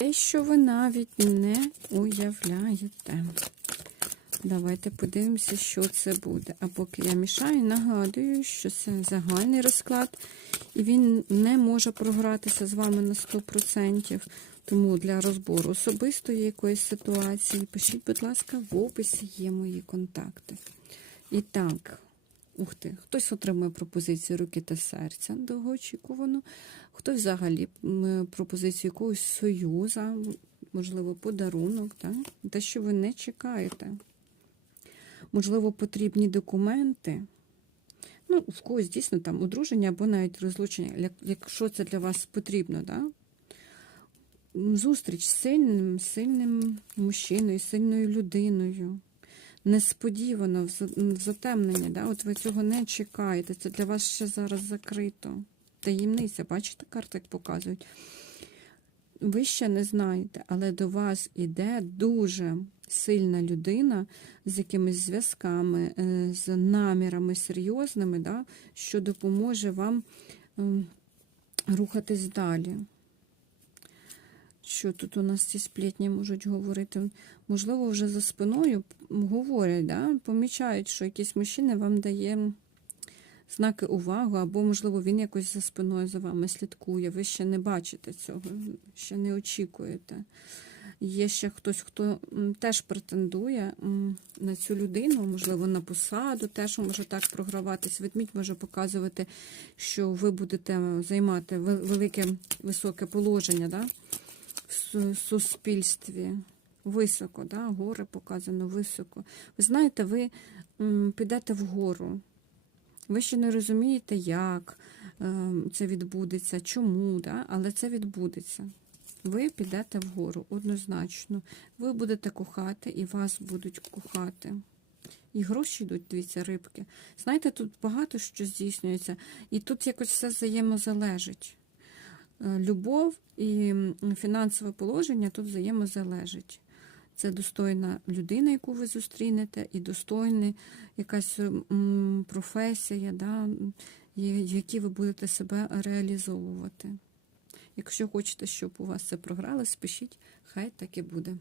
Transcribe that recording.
Те, що ви навіть не уявляєте. Давайте подивимося, що це буде. А поки я мішаю, нагадую, що це загальний розклад, і він не може програтися з вами на 100%. Тому для розбору особистої якоїсь ситуації пишіть, будь ласка, в описі є мої контакти. І так, ух ти, хтось отримує пропозицію руки та серця довгоочікувану, хтось взагалі пропозицію якогось союза, можливо, подарунок, так? те, що ви не чекаєте. Можливо, потрібні документи. Ну, в когось дійсно там одруження або навіть розлучення, якщо це для вас потрібно, да? Зустріч з сильним, сильним мужчиною, сильною людиною. Несподівано, в за- затемнення, да? от ви цього не чекаєте. Це для вас ще зараз закрито. Таємниця, бачите, карти як показують. Ви ще не знаєте, але до вас іде дуже сильна людина з якимись зв'язками, е, з намірами серйозними, да? що допоможе вам ем, рухатись далі. Що тут у нас ці сплетні можуть говорити? Можливо, вже за спиною говорять, да? помічають, що якийсь мужчина вам дає знаки уваги, або, можливо, він якось за спиною за вами слідкує. Ви ще не бачите цього, ще не очікуєте. Є ще хтось, хто теж претендує на цю людину, можливо, на посаду, теж може так програватись. Ведмідь може показувати, що ви будете займати велике високе положення да? Суспільстві. Високо, да? горе показано високо. Ви знаєте, ви підете вгору. Ви ще не розумієте, як е, це відбудеться, чому, да? але це відбудеться. Ви підете вгору однозначно. Ви будете кохати і вас будуть кохати. І гроші йдуть, дивіться, рибки. Знаєте, тут багато що здійснюється, і тут якось все взаємозалежить. Е, Любов і фінансове положення тут взаємозалежить. Це достойна людина, яку ви зустрінете, і достойна якась професія, да, в ви будете себе реалізовувати. Якщо хочете, щоб у вас це програлось, пишіть, хай так і буде.